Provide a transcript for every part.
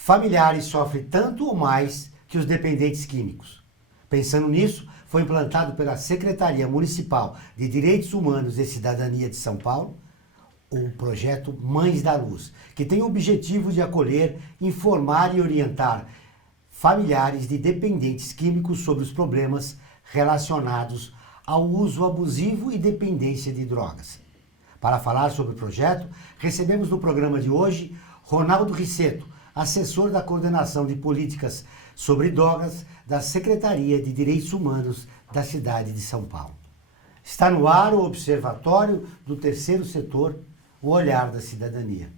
Familiares sofrem tanto ou mais que os dependentes químicos. Pensando nisso, foi implantado pela Secretaria Municipal de Direitos Humanos e Cidadania de São Paulo o projeto Mães da Luz, que tem o objetivo de acolher, informar e orientar familiares de dependentes químicos sobre os problemas relacionados ao uso abusivo e dependência de drogas. Para falar sobre o projeto, recebemos no programa de hoje Ronaldo Riceto, assessor da Coordenação de Políticas sobre Drogas da Secretaria de Direitos Humanos da cidade de São Paulo. Está no ar o Observatório do Terceiro Setor, o olhar da cidadania.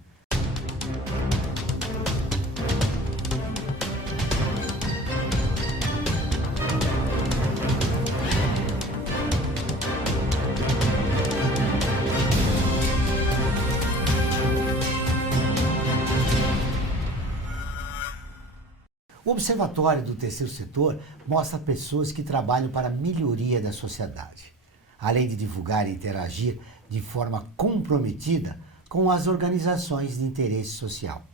O Observatório do Terceiro Setor mostra pessoas que trabalham para a melhoria da sociedade, além de divulgar e interagir de forma comprometida com as organizações de interesse social.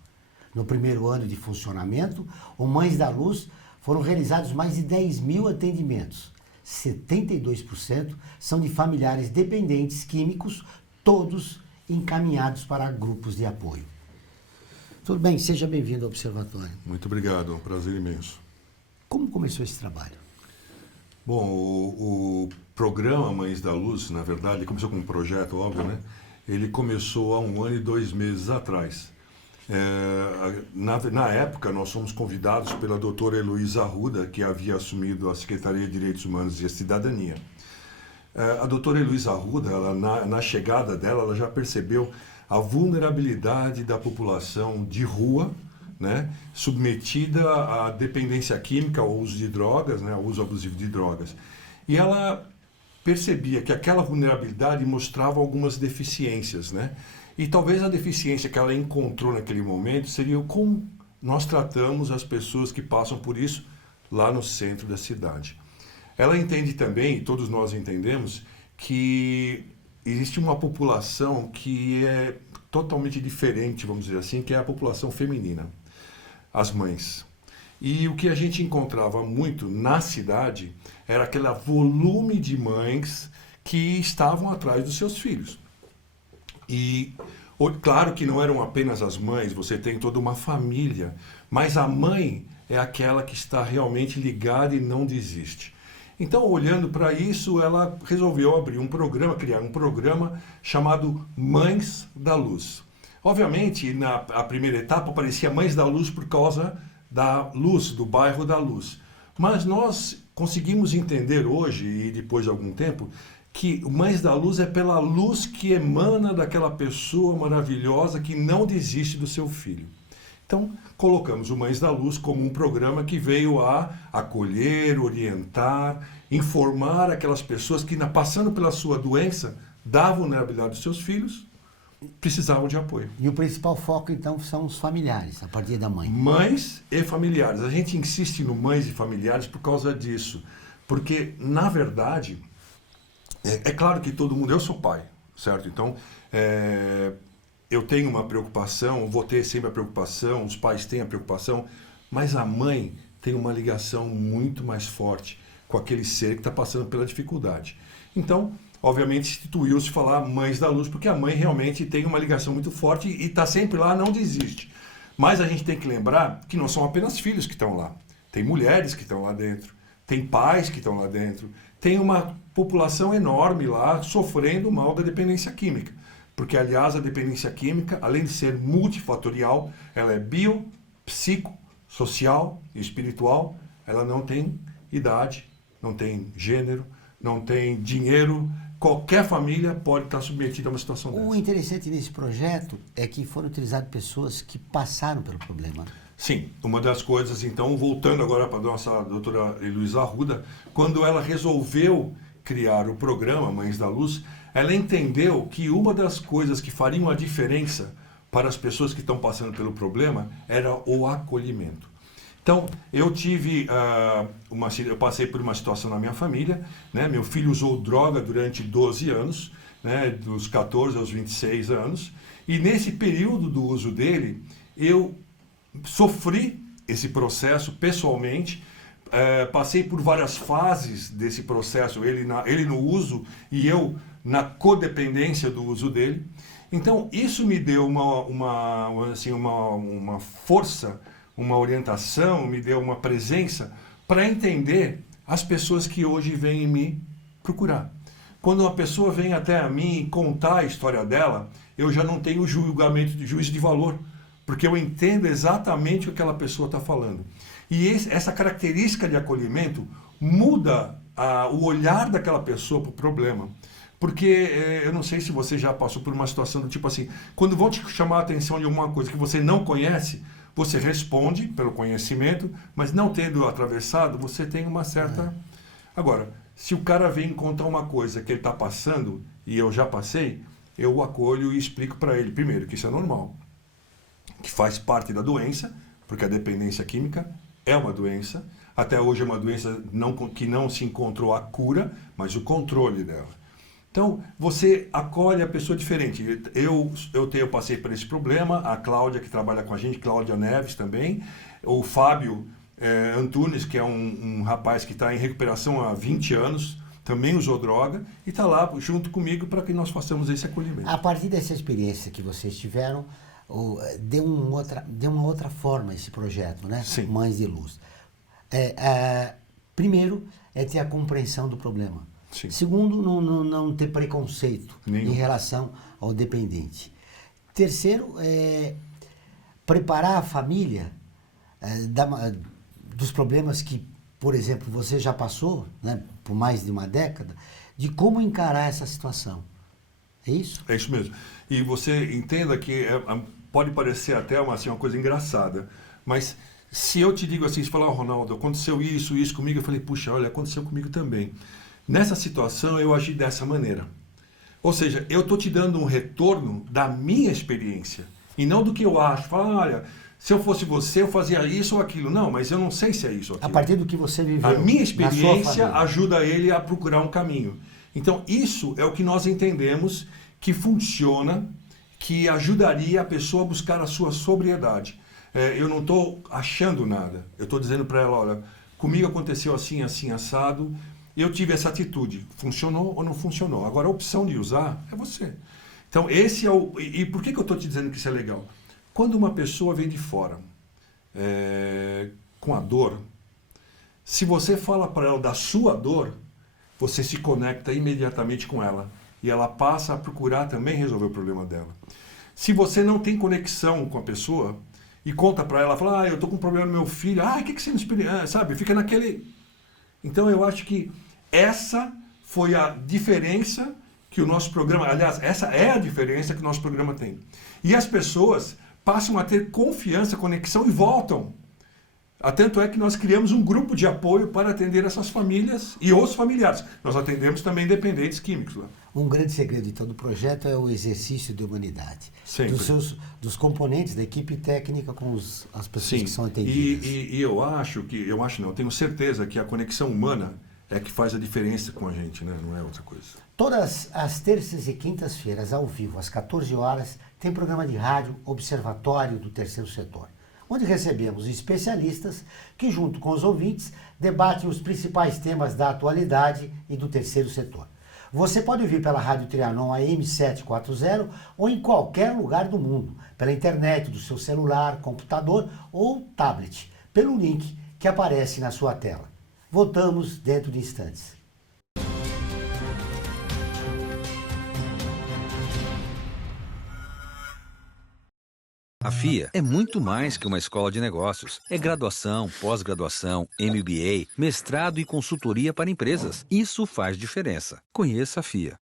No primeiro ano de funcionamento, o Mães da Luz foram realizados mais de 10 mil atendimentos. 72% são de familiares dependentes químicos, todos encaminhados para grupos de apoio. Tudo bem, seja bem-vindo ao Observatório. Muito obrigado, é um prazer imenso. Como começou esse trabalho? Bom, o programa Mães da Luz, na verdade, começou com um projeto, óbvio, né? Ele começou há 1 ano e 2 meses atrás. Na época, nós fomos convidados pela doutora Heloísa Arruda, que havia assumido a Secretaria de Direitos Humanos e a Cidadania. A doutora Heloísa Arruda, na chegada dela, ela já percebeu a vulnerabilidade da população de rua, né, submetida à dependência química, ao uso de drogas, né, ao uso abusivo de drogas. E ela percebia que aquela vulnerabilidade mostrava algumas deficiências, né? E talvez a deficiência que ela encontrou naquele momento seria como nós tratamos as pessoas que passam por isso lá no centro da cidade. Ela entende também, e todos nós entendemos, que existe uma população que é totalmente diferente, vamos dizer assim, que é a população feminina, as mães. E o que a gente encontrava muito na cidade era aquele volume de mães que estavam atrás dos seus filhos. E claro que não eram apenas as mães, você tem toda uma família, mas a mãe é aquela que está realmente ligada e não desiste. Então, olhando para isso, ela resolveu abrir um programa, criar um programa chamado Mães da Luz. Obviamente, na primeira etapa, aparecia Mães da Luz por causa da luz, do bairro da Luz. Mas nós conseguimos entender hoje, e depois de algum tempo, que o Mães da Luz é pela luz que emana daquela pessoa maravilhosa que não desiste do seu filho. Então, colocamos o Mães da Luz como um programa que veio a acolher, orientar, informar aquelas pessoas que, passando pela sua doença, da vulnerabilidade dos seus filhos, precisavam de apoio. E o principal foco, então, são os familiares, a partir da mãe. Mães e familiares. A gente insiste no mães e familiares por causa disso. Porque, na verdade, é claro que todo mundo... Eu sou pai, certo? Então, eu tenho uma preocupação, vou ter sempre a preocupação, os pais têm a preocupação, mas a mãe tem uma ligação muito mais forte com aquele ser que está passando pela dificuldade. Então, obviamente, instituiu-se falar Mães da Luz, porque a mãe realmente tem uma ligação muito forte e está sempre lá, não desiste. Mas a gente tem que lembrar que não são apenas filhos que estão lá. Tem mulheres que estão lá dentro, tem pais que estão lá dentro, tem uma população enorme lá sofrendo mal da dependência química. Porque, aliás, a dependência química, além de ser multifatorial, ela é bio, psico, social e espiritual. Ela não tem idade, não tem gênero, não tem dinheiro. Qualquer família pode estar submetida a uma situação dessa. O interessante nesse projeto é que foram utilizadas pessoas que passaram pelo problema. Sim, uma das coisas, então, voltando agora para a nossa doutora Heloísa Arruda, quando ela resolveu criar o programa Mães da Luz, ela entendeu que uma das coisas que fariam a diferença para as pessoas que estão passando pelo problema era o acolhimento. Então, eu passei por uma situação na minha família, né? Meu filho usou droga durante 12 anos, né? Dos 14 aos 26 anos, e nesse período do uso dele, eu sofri esse processo pessoalmente, passei por várias fases desse processo, ele no uso e eu na codependência do uso dele. Então, isso me deu uma força, uma orientação, me deu uma presença para entender as pessoas que hoje vêm me procurar. Quando uma pessoa vem até a mim contar a história dela, eu já não tenho juízo de valor, porque eu entendo exatamente o que aquela pessoa está falando. E essa característica de acolhimento muda o olhar daquela pessoa para o problema. Porque eu não sei se você já passou por uma situação do tipo assim, quando vão te chamar a atenção de alguma coisa que você não conhece, você responde pelo conhecimento, mas não tendo atravessado, você tem uma certa... Agora, se o cara vem contar uma coisa que ele está passando, e eu já passei, eu o acolho e explico para ele, primeiro, que isso é normal, que faz parte da doença, porque a dependência química é uma doença, até hoje é uma doença que não se encontrou a cura, mas o controle dela. Então, você acolhe a pessoa diferente. Eu passei por esse problema, a Cláudia, que trabalha com a gente, Cláudia Neves também, o Fábio Antunes, que é um rapaz que está em recuperação há 20 anos, também usou droga, e está lá junto comigo para que nós façamos esse acolhimento. A partir dessa experiência que vocês tiveram, deu uma outra forma esse projeto, né? Sim. Mães de Luz. Primeiro, é ter a compreensão do problema. Sim. Segundo, não ter preconceito Nenhum. em relação ao dependente. Terceiro, preparar a família dos problemas que, por exemplo, você já passou, né, por mais de uma década, de como encarar essa situação. É isso? É isso mesmo. E você entenda que pode parecer até uma coisa engraçada, mas se eu te digo assim, se falar, Ronaldo, aconteceu isso comigo, eu falei, puxa, olha, aconteceu comigo também. Nessa situação eu agi dessa maneira. Ou seja, eu estou te dando um retorno da minha experiência e não do que eu acho. Fala, olha, se eu fosse você, eu fazia isso ou aquilo. Não, mas eu não sei se é isso ou aquilo. A partir do que você viveu. A minha experiência na ajuda ele a procurar um caminho. Então, isso é o que nós entendemos que funciona, que ajudaria a pessoa a buscar a sua sobriedade. Eu não estou achando nada. Eu estou dizendo para ela, olha, comigo aconteceu assim, assim, assado. Eu tive essa atitude. Funcionou ou não funcionou? Agora, a opção de usar é você. Então, esse é o... E por que eu estou te dizendo que isso é legal? Quando uma pessoa vem de fora, com a dor, se você fala para ela da sua dor, você se conecta imediatamente com ela. E ela passa a procurar também resolver o problema dela. Se você não tem conexão com a pessoa e conta para ela, fala, eu estou com um problema no meu filho, o que você não experimenta? Sabe, fica naquele... Então, eu acho que essa foi a diferença que o nosso programa... Aliás, essa é a diferença que o nosso programa tem. E as pessoas passam a ter confiança, conexão e voltam. Tanto é que nós criamos um grupo de apoio para atender essas famílias e os familiares. Nós atendemos também dependentes químicos lá. Um grande segredo de todo o projeto é o exercício de humanidade. Sempre. Dos componentes da equipe técnica com as pessoas que são atendidas. E eu tenho certeza que a conexão humana é que faz a diferença com a gente, né? Não é outra coisa. Todas as terças e quintas-feiras, ao vivo, às 14 horas, tem programa de rádio Observatório do Terceiro Setor, onde recebemos especialistas que, junto com os ouvintes, debatem os principais temas da atualidade e do terceiro setor. Você pode ouvir pela Rádio Trianon AM 740 ou em qualquer lugar do mundo, pela internet do seu celular, computador ou tablet, pelo link que aparece na sua tela. Voltamos dentro de instantes. A FIA é muito mais que uma escola de negócios. É graduação, pós-graduação, MBA, mestrado e consultoria para empresas. Isso faz diferença. Conheça a FIA.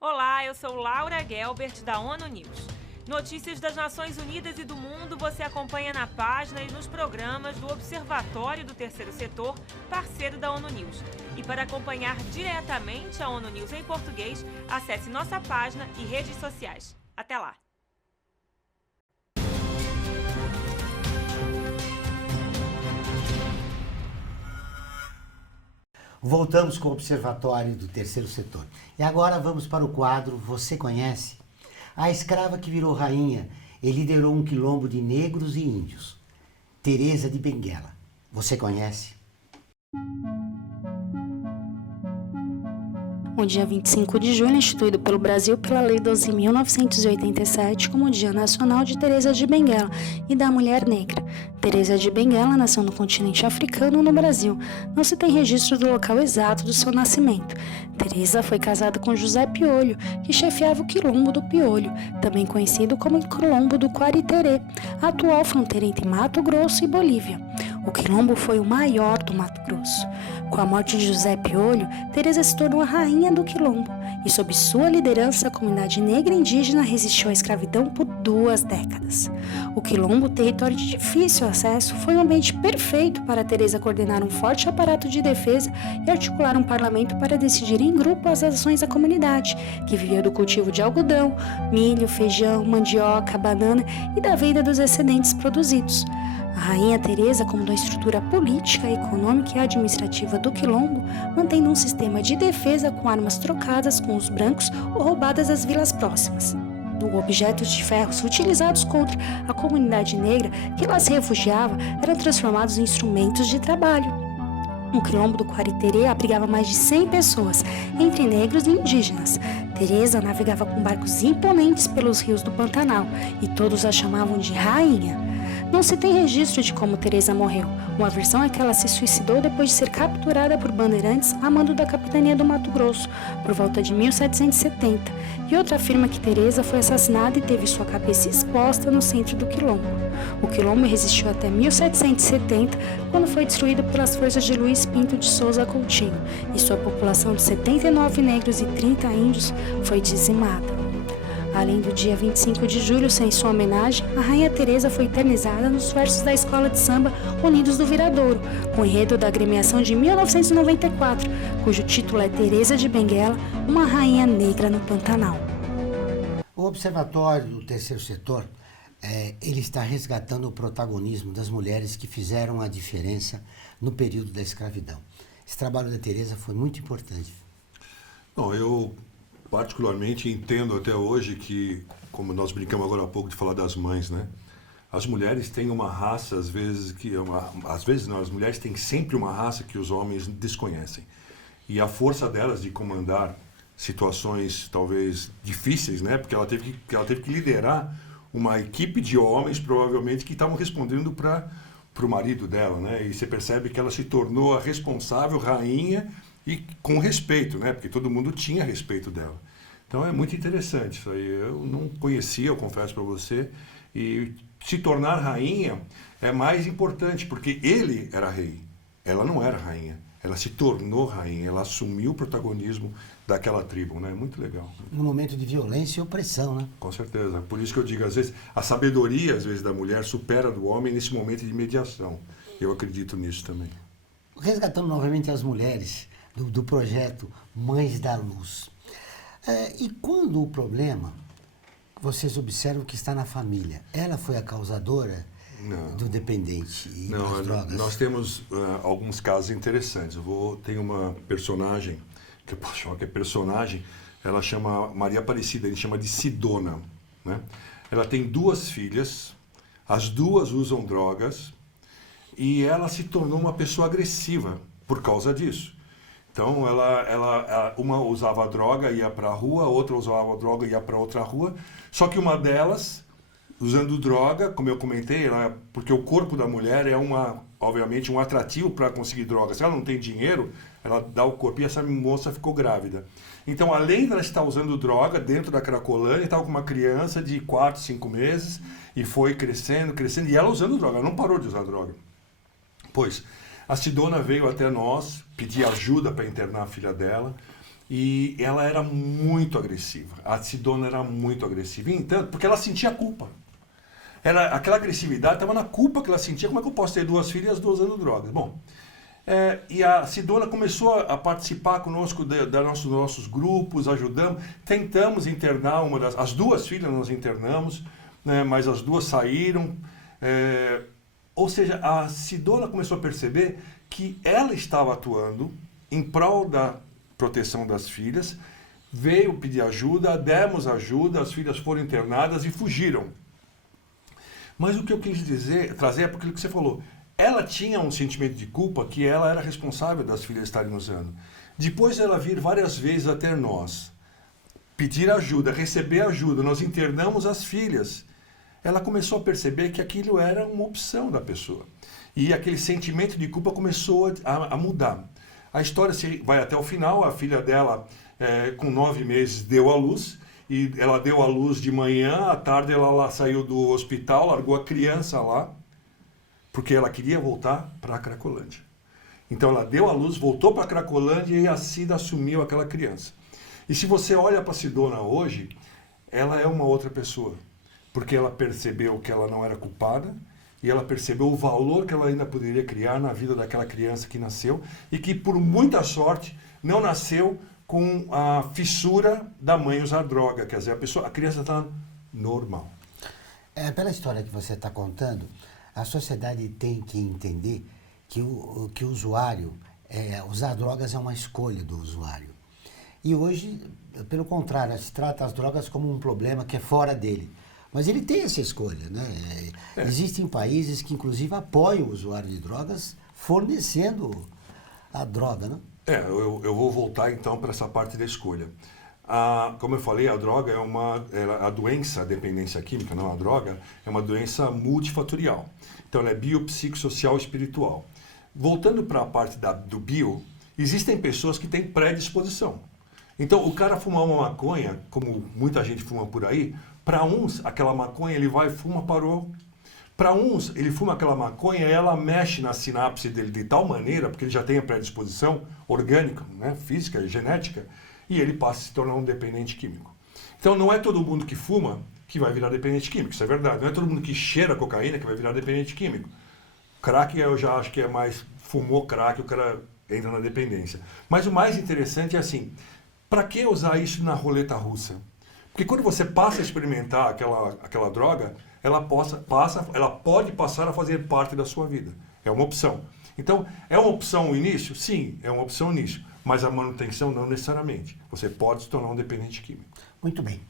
Olá, eu sou Laura Gelbert, da ONU News. Notícias das Nações Unidas e do mundo você acompanha na página e nos programas do Observatório do Terceiro Setor, parceiro da ONU News. E para acompanhar diretamente a ONU News em português, acesse nossa página e redes sociais. Até lá! Voltamos com o Observatório do Terceiro Setor. E agora vamos para o quadro Você Conhece? A escrava que virou rainha e liderou um quilombo de negros e índios. Teresa de Benguela. Você conhece? O dia 25 de julho é instituído pelo Brasil pela Lei 12.987 como o Dia Nacional de Teresa de Benguela e da Mulher Negra. Teresa de Benguela nasceu no continente africano, no Brasil. Não se tem registro do local exato do seu nascimento. Teresa foi casada com José Piolho, que chefiava o Quilombo do Piolho, também conhecido como Quilombo do Quariterê, a atual fronteira entre Mato Grosso e Bolívia. O Quilombo foi o maior do Mato Grosso. Com a morte de José Piolho, Teresa se tornou a rainha do Quilombo e, sob sua liderança, a comunidade negra e indígena resistiu à escravidão por 2 décadas. O Quilombo, território de difícil acesso, foi um ambiente perfeito para Teresa coordenar um forte aparato de defesa e articular um parlamento para decidir em grupo as ações da comunidade, que vivia do cultivo de algodão, milho, feijão, mandioca, banana e da venda dos excedentes produzidos. A Rainha Teresa comandou a estrutura política, econômica e administrativa do Quilombo, mantendo um sistema de defesa com armas trocadas com os brancos ou roubadas das vilas próximas. Objetos de ferros utilizados contra a comunidade negra que lá se refugiava eram transformados em instrumentos de trabalho. O Quilombo do Quariterê abrigava mais de 100 pessoas, entre negros e indígenas. Teresa navegava com barcos imponentes pelos rios do Pantanal e todos a chamavam de rainha. Não se tem registro de como Teresa morreu. Uma versão é que ela se suicidou depois de ser capturada por bandeirantes a mando da capitania do Mato Grosso, por volta de 1770, e outra afirma que Teresa foi assassinada e teve sua cabeça exposta no centro do Quilombo. O Quilombo resistiu até 1770, quando foi destruído pelas forças de Luiz Pinto de Souza Coutinho, e sua população de 79 negros e 30 índios foi dizimada. Além do dia 25 de julho, sem sua homenagem, a Rainha Teresa foi eternizada nos versos da escola de samba Unidos do Viradouro, com o enredo da agremiação de 1994, cujo título é Teresa de Benguela, uma rainha negra no Pantanal. O Observatório do Terceiro Setor, ele está resgatando o protagonismo das mulheres que fizeram a diferença no período da escravidão. Esse trabalho da Teresa foi muito importante. Não, eu particularmente entendo até hoje que, como nós brincamos agora há pouco de falar das mães, né? As mulheres têm uma raça, às vezes não, as mulheres têm sempre uma raça que os homens desconhecem. E a força delas de comandar situações talvez difíceis, né? Porque ela teve que liderar uma equipe de homens, provavelmente, que estavam respondendo para o marido dela, né? E você percebe que ela se tornou a responsável rainha e com respeito, né? Porque todo mundo tinha respeito dela. Então é muito interessante isso aí. Eu não conhecia, eu confesso para você, e se tornar rainha é mais importante, porque ele era rei, ela não era rainha. Ela se tornou rainha, ela assumiu o protagonismo daquela tribo, né? Muito legal. No momento de violência e opressão, né? Com certeza. Por isso que eu digo, às vezes, a sabedoria, às vezes, da mulher supera do homem nesse momento de mediação. Eu acredito nisso também. Resgatando novamente as mulheres do projeto Mães da Luz. E quando o problema, vocês observam que está na família, ela foi a causadora do dependente e das drogas? Nós temos alguns casos interessantes. Tem uma personagem, que eu posso chamar que é personagem, ela chama Maria Aparecida, a gente chama de Sidona, né? Ela tem 2 filhas, as 2 usam drogas, e ela se tornou uma pessoa agressiva por causa disso. Então, uma usava droga, ia para a rua, a outra usava droga, ia para outra rua. Só que uma delas, usando droga, como eu comentei, porque o corpo da mulher é obviamente um atrativo para conseguir droga. Se ela não tem dinheiro, ela dá o corpo, e essa moça ficou grávida. Então, além de ela estar usando droga dentro da Cracolândia, estava com uma criança de 4, 5 meses, e foi crescendo, e ela usando droga, ela não parou de usar droga. Pois, a Sidona veio até nós, pedir ajuda para internar a filha dela, e ela era muito agressiva. A Sidona era muito agressiva, entanto, porque ela sentia culpa. Aquela agressividade estava na culpa que ela sentia. Como é que eu posso ter 2 filhas e as 2 usando drogas? Bom, e a Sidona começou a participar conosco dos nossos grupos, tentamos internar as 2 filhas nós internamos, né, mas as 2 saíram. Ou seja, a Sidona começou a perceber que ela estava atuando em prol da proteção das filhas, veio pedir ajuda, demos ajuda, as filhas foram internadas e fugiram. Mas o que eu quis trazer é porque o que você falou. Ela tinha um sentimento de culpa que ela era responsável das filhas estarem usando. Depois ela vir várias vezes até nós, pedir ajuda, receber ajuda, nós internamos as filhas. Ela começou a perceber que aquilo era uma opção da pessoa. E aquele sentimento de culpa começou a mudar. A história vai até o final, a filha dela, com 9 meses, deu à luz. E ela deu à luz de manhã, à tarde ela saiu do hospital, largou a criança lá, porque ela queria voltar para a Cracolândia. Então ela deu à luz, voltou para a Cracolândia e a Cida assumiu aquela criança. E se você olha para a Sidona hoje, ela é uma outra pessoa, porque ela percebeu que ela não era culpada e ela percebeu o valor que ela ainda poderia criar na vida daquela criança que nasceu e que, por muita sorte, não nasceu com a fissura da mãe usar droga. Quer dizer, a criança está normal. Pela história que você está contando, a sociedade tem que entender que o usuário, usar drogas é uma escolha do usuário. E hoje, pelo contrário, se trata as drogas como um problema que é fora dele. Mas ele tem essa escolha, né? Existem países que, inclusive, apoiam o usuário de drogas fornecendo a droga, né? Eu vou voltar então para essa parte da escolha. Como eu falei, a droga a doença, a dependência química, não a droga, é uma doença multifatorial. Então ela é biopsicossocial e espiritual. Voltando para a parte do bio, existem pessoas que têm predisposição. Então o cara fumar uma maconha, como muita gente fuma por aí, para uns aquela maconha ele vai e fuma, parou. Para uns, ele fuma aquela maconha e ela mexe na sinapse dele de tal maneira, porque ele já tem a predisposição orgânica, né, física, genética, e ele passa a se tornar um dependente químico. Então não é todo mundo que fuma que vai virar dependente químico, isso é verdade. Não é todo mundo que cheira cocaína que vai virar dependente químico. Crack eu já acho que é mais, fumou crack, o cara entra na dependência. Mas o mais interessante é assim, para que usar isso na roleta russa? Porque quando você passa a experimentar aquela droga, ela pode passar a fazer parte da sua vida. É uma opção. Então, é uma opção o início? Sim, é uma opção o início. Mas a manutenção não necessariamente. Você pode se tornar um dependente químico. Muito bem.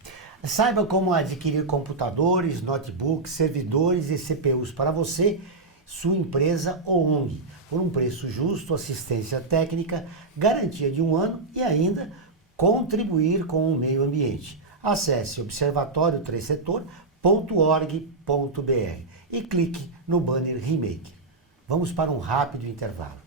Saiba como adquirir computadores, notebooks, servidores e CPUs para você, sua empresa ou ONG, por um preço justo, assistência técnica, garantia de 1 ano e ainda contribuir com o meio ambiente. Acesse observatório3setor.org.br e clique no banner Remake. Vamos para um rápido intervalo.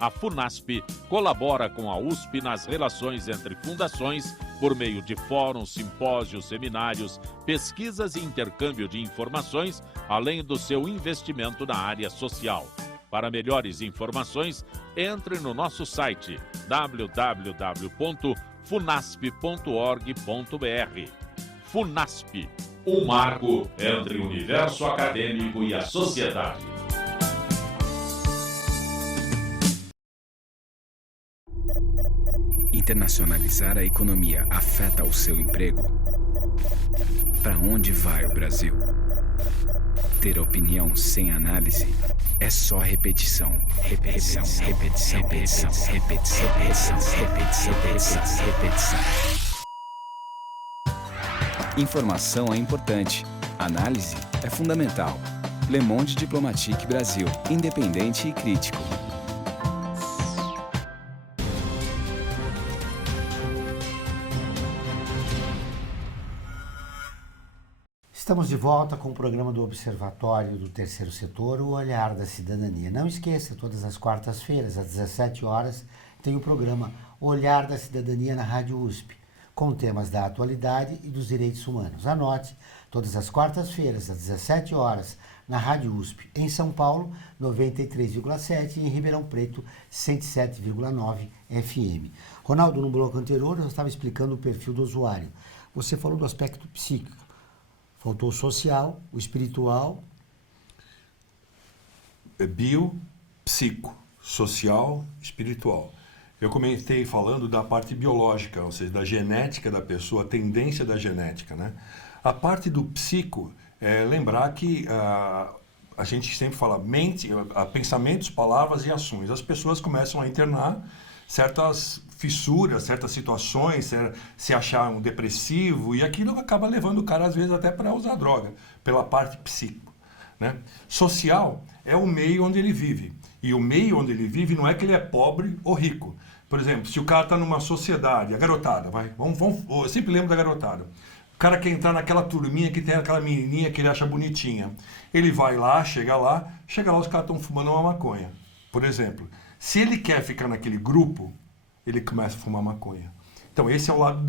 A FUNASP colabora com a USP nas relações entre fundações por meio de fóruns, simpósios, seminários, pesquisas e intercâmbio de informações, além do seu investimento na área social. Para melhores informações, entre no nosso site www.funasp.org.br. FUNASP, um marco entre o universo acadêmico e a sociedade. Internacionalizar a economia afeta o seu emprego? Para onde vai o Brasil? Ter opinião sem análise é só repetição. Repetição, repetição, repetição, repetição, repetição, repetição, repetição, repetição. Informação é importante. Análise é fundamental. Le Monde Diplomatique Brasil. Independente e crítico. Estamos de volta com o programa do Observatório do Terceiro Setor, o Olhar da Cidadania. Não esqueça, todas as quartas-feiras, às 17 horas, tem o programa Olhar da Cidadania na Rádio USP, com temas da atualidade e dos direitos humanos. Anote, todas as quartas-feiras, às 17 horas, na Rádio USP, em São Paulo, 93,7 e em Ribeirão Preto, 107,9 FM. Ronaldo, no bloco anterior, eu estava explicando o perfil do usuário. Você falou do aspecto psíquico. Faltou o social, o espiritual. Bio, psico, social, espiritual. Eu comentei falando da parte biológica, ou seja, da genética da pessoa, a tendência da genética, né? A parte do psico é lembrar que a gente sempre fala mente, pensamentos, palavras e ações. As pessoas começam a internar certas fissuras, certas situações, se achar um depressivo, e aquilo acaba levando o cara, às vezes, até para usar droga, pela parte psíquica. Né? Social é o meio onde ele vive. E o meio onde ele vive não é que ele é pobre ou rico. Por exemplo, se o cara está numa sociedade, a garotada, eu sempre lembro da garotada. O cara quer entrar naquela turminha que tem aquela menininha que ele acha bonitinha. Ele vai lá, chega lá os caras estão fumando uma maconha. Por exemplo, se ele quer ficar naquele grupo, ele começa a fumar maconha. Então esse é o lado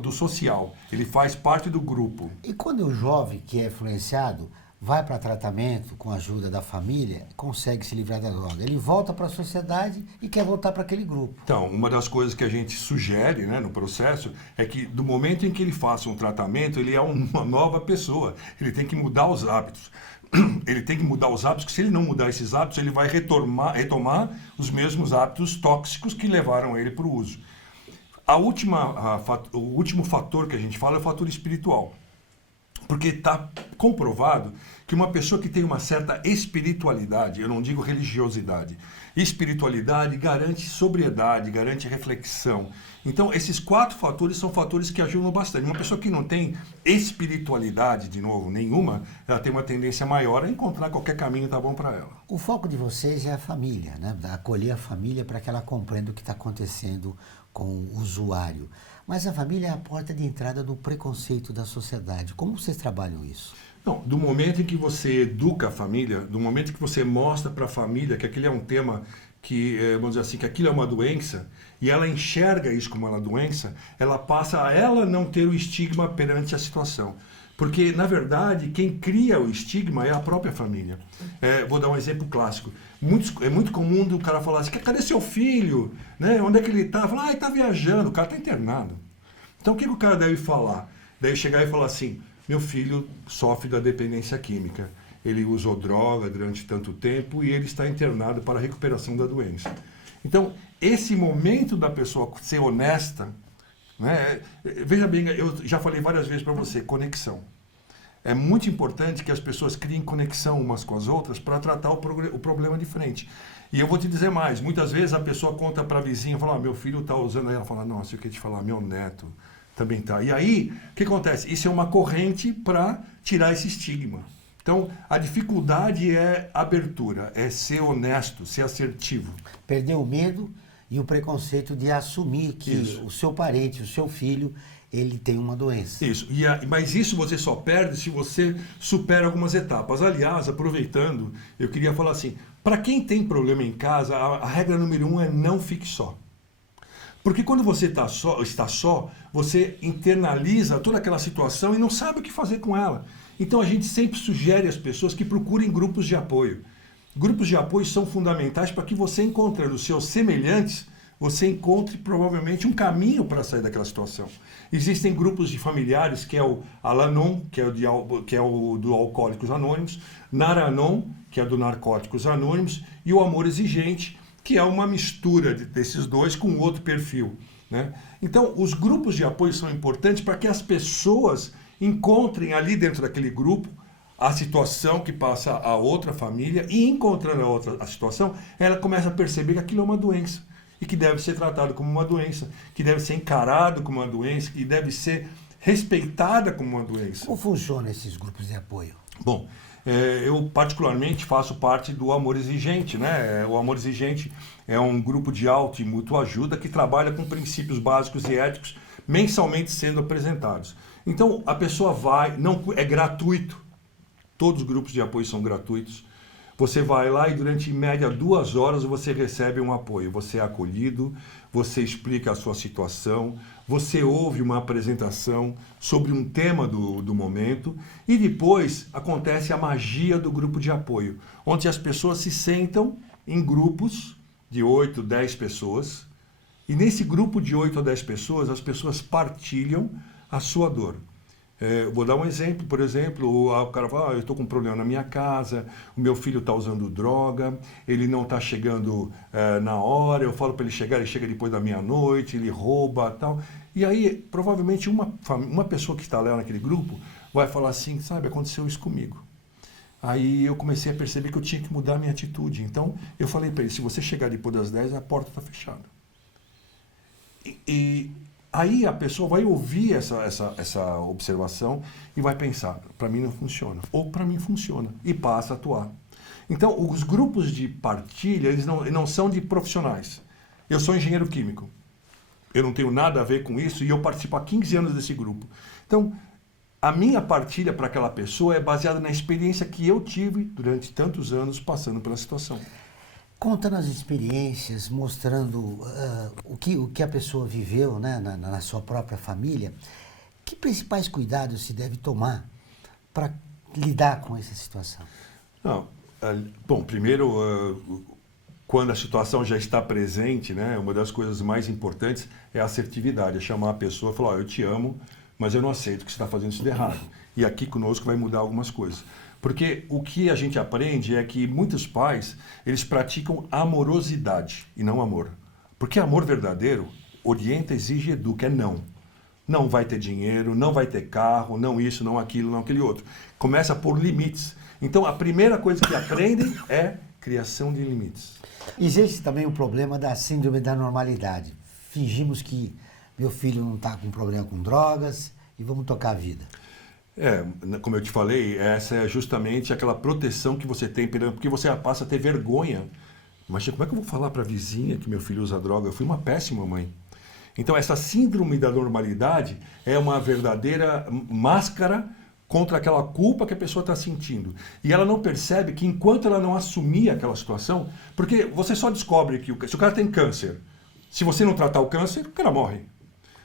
do social. Ele faz parte do grupo. E quando o jovem que é influenciado vai para tratamento com a ajuda da família, consegue se livrar da droga. Ele volta para a sociedade e quer voltar para aquele grupo. Então, uma das coisas que a gente sugere, né, no processo é que do momento em que ele faça um tratamento, ele é uma nova pessoa. Ele tem que mudar os hábitos. Ele tem que mudar os hábitos, porque se ele não mudar esses hábitos, ele vai retomar os mesmos hábitos tóxicos que levaram ele para o uso. O último fator que a gente fala é o fator espiritual. Porque está comprovado que uma pessoa que tem uma certa espiritualidade, eu não digo religiosidade, espiritualidade garante sobriedade, garante reflexão. Então, esses 4 fatores são fatores que ajudam bastante. Uma pessoa que não tem espiritualidade, de novo, nenhuma, ela tem uma tendência maior a encontrar qualquer caminho que está bom para ela. O foco de vocês é a família, né? Acolher a família para que ela compreenda o que está acontecendo com o usuário. Mas a família é a porta de entrada do preconceito da sociedade. Como vocês trabalham isso? Não, do momento em que você educa a família, do momento em que você mostra para a família que aquele é um tema que, vamos dizer assim, que aquilo é uma doença, e ela enxerga isso como uma doença, ela passa a ela não ter o estigma perante a situação. Porque, na verdade, quem cria o estigma é a própria família. Vou dar um exemplo clássico. É muito comum o cara falar assim, cadê seu filho? Né? Onde é que ele está? Falar, ele está viajando, o cara está internado. Então, o que o cara deve falar? Deve chegar e falar assim, meu filho sofre da dependência química. Ele usou droga durante tanto tempo e ele está internado para a recuperação da doença. Então, esse momento da pessoa ser honesta, né? Veja bem, eu já falei várias vezes para você, conexão. É muito importante que as pessoas criem conexão umas com as outras para tratar o problema de frente. E eu vou te dizer mais, muitas vezes a pessoa conta para a vizinha, fala, meu filho está usando, aí ela fala, nossa, eu queria te falar, meu neto também está. E aí, o que acontece? Isso é uma corrente para tirar esse estigma. Então, a dificuldade é abertura, é ser honesto, ser assertivo. Perder o medo e o preconceito de assumir que o seu parente, o seu filho, ele tem uma doença. Isso, mas isso você só perde se você supera algumas etapas. Aliás, aproveitando, eu queria falar assim, para quem tem problema em casa, a regra número 1 é não fique só. Porque quando você está só, você internaliza toda aquela situação e não sabe o que fazer com ela. Então a gente sempre sugere às pessoas que procurem grupos de apoio. Grupos de apoio são fundamentais para que você, encontrando os seus semelhantes, você encontre provavelmente um caminho para sair daquela situação. Existem grupos de familiares, que é o Al-Anon, que é o do Alcoólicos Anônimos, Nar-Anon, que é do Narcóticos Anônimos, e o Amor Exigente, que é uma mistura desses dois com outro perfil. Né? Então, os grupos de apoio são importantes para que as pessoas encontrem ali dentro daquele grupo a situação que passa a outra família e, encontrando a situação, ela começa a perceber que aquilo é uma doença e que deve ser tratado como uma doença, que deve ser encarado como uma doença, que deve ser respeitada como uma doença. Como funcionam esses grupos de apoio? Bom, eu particularmente faço parte do Amor Exigente, né? O Amor Exigente é um grupo de auto e mútua ajuda que trabalha com princípios básicos e éticos mensalmente sendo apresentados. Então, a pessoa vai, não é gratuito, todos os grupos de apoio são gratuitos. Você vai lá e durante, em média, 2 horas você recebe um apoio. Você é acolhido, você explica a sua situação, você ouve uma apresentação sobre um tema do momento e depois acontece a magia do grupo de apoio, onde as pessoas se sentam em grupos de 8, 10 pessoas e nesse grupo de 8 a 10 pessoas, as pessoas partilham a sua dor. Vou dar um exemplo, por exemplo, o cara fala, eu estou com um problema na minha casa, o meu filho está usando droga, ele não está chegando na hora, eu falo para ele chegar, ele chega depois da meia-noite, ele rouba tal. E aí, provavelmente, uma pessoa que está lá naquele grupo vai falar assim, sabe, aconteceu isso comigo. Aí eu comecei a perceber que eu tinha que mudar a minha atitude. Então, eu falei para ele, se você chegar depois das 10, a porta está fechada. E aí a pessoa vai ouvir essa observação e vai pensar, para mim não funciona, ou para mim funciona, e passa a atuar. Então, os grupos de partilha, eles não são de profissionais. Eu sou engenheiro químico, eu não tenho nada a ver com isso, e eu participo há 15 anos desse grupo. Então, a minha partilha para aquela pessoa é baseada na experiência que eu tive durante tantos anos passando pela situação. Contando as experiências, mostrando o que a pessoa viveu, né, na sua própria família, que principais cuidados se deve tomar para lidar com essa situação? Não, bom, primeiro, quando a situação já está presente, né, uma das coisas mais importantes é a assertividade, é chamar a pessoa e falar, eu te amo, mas eu não aceito que você está fazendo isso de errado. E aqui conosco vai mudar algumas coisas. Porque o que a gente aprende é que muitos pais, eles praticam amorosidade e não amor. Porque amor verdadeiro orienta, exige e educa, é não. Não vai ter dinheiro, não vai ter carro, não isso, não aquilo, não aquele outro. Começa por limites. Então a primeira coisa que aprendem é criação de limites. Existe também o problema da síndrome da normalidade. Fingimos que meu filho não está com problema com drogas e vamos tocar a vida. Como eu te falei, essa é justamente aquela proteção que você tem, porque você passa a ter vergonha. Mas como é que eu vou falar para a vizinha que meu filho usa droga? Eu fui uma péssima mãe. Então essa síndrome da normalidade é uma verdadeira máscara contra aquela culpa que a pessoa está sentindo. E ela não percebe que enquanto ela não assumir aquela situação, porque você só descobre que se o cara tem câncer, se você não tratar o câncer, o cara morre.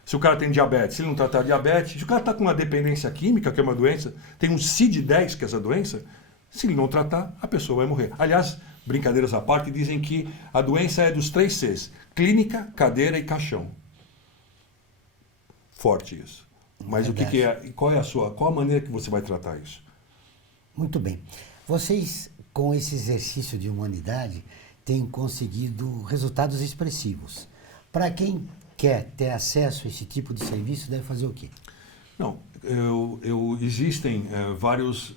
Se o cara tem diabetes, se ele não tratar diabetes, se o cara está com uma dependência química, que é uma doença, tem um CID-10, que é essa doença, se ele não tratar, a pessoa vai morrer. Aliás, brincadeiras à parte, dizem que a doença é dos 3 Cs, clínica, cadeira e caixão. Forte isso. Mas o que é, qual a maneira que você vai tratar isso? Muito bem. Vocês, com esse exercício de humanidade, têm conseguido resultados expressivos. Para quem quer ter acesso a esse tipo de serviço, deve fazer o quê? Não, existem vários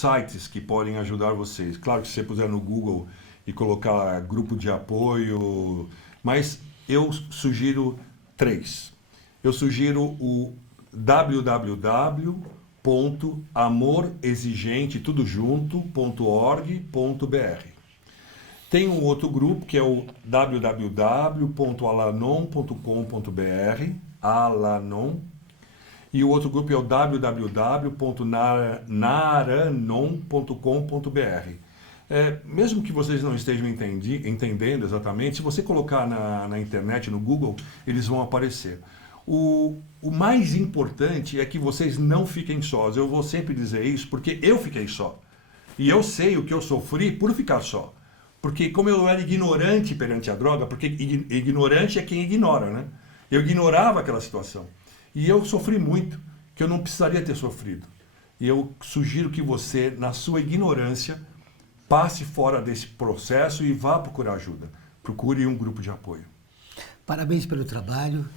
sites que podem ajudar vocês. Claro que se você puser no Google e colocar grupo de apoio, mas eu sugiro 3. Eu sugiro o www.amorexigente.org.br. Tem um outro grupo que é o www.alanon.com.br, Alanon, e o outro grupo é o www.naranon.com.br. Mesmo que vocês não estejam entendendo exatamente, se você colocar na internet, no Google, eles vão aparecer. O mais importante é que vocês não fiquem sós. Eu vou sempre dizer isso porque eu fiquei só. E eu sei o que eu sofri por ficar só. Porque como eu era ignorante perante a droga, porque ignorante é quem ignora, né? Eu ignorava aquela situação. E eu sofri muito, que eu não precisaria ter sofrido. E eu sugiro que você, na sua ignorância, passe fora desse processo e vá procurar ajuda. Procure um grupo de apoio. Parabéns pelo trabalho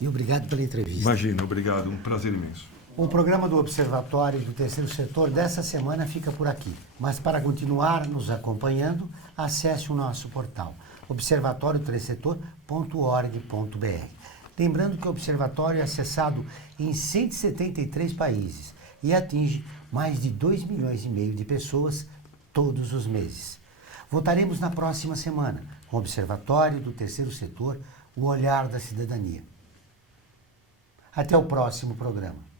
e obrigado pela entrevista. Imagina, obrigado. Um prazer imenso. O programa do Observatório do Terceiro Setor dessa semana fica por aqui. Mas para continuar nos acompanhando, acesse o nosso portal observatorioterceirsetor.org.br. Lembrando que o Observatório é acessado em 173 países e atinge mais de 2,5 milhões de pessoas todos os meses. Voltaremos na próxima semana com o Observatório do Terceiro Setor, o olhar da cidadania. Até o próximo programa.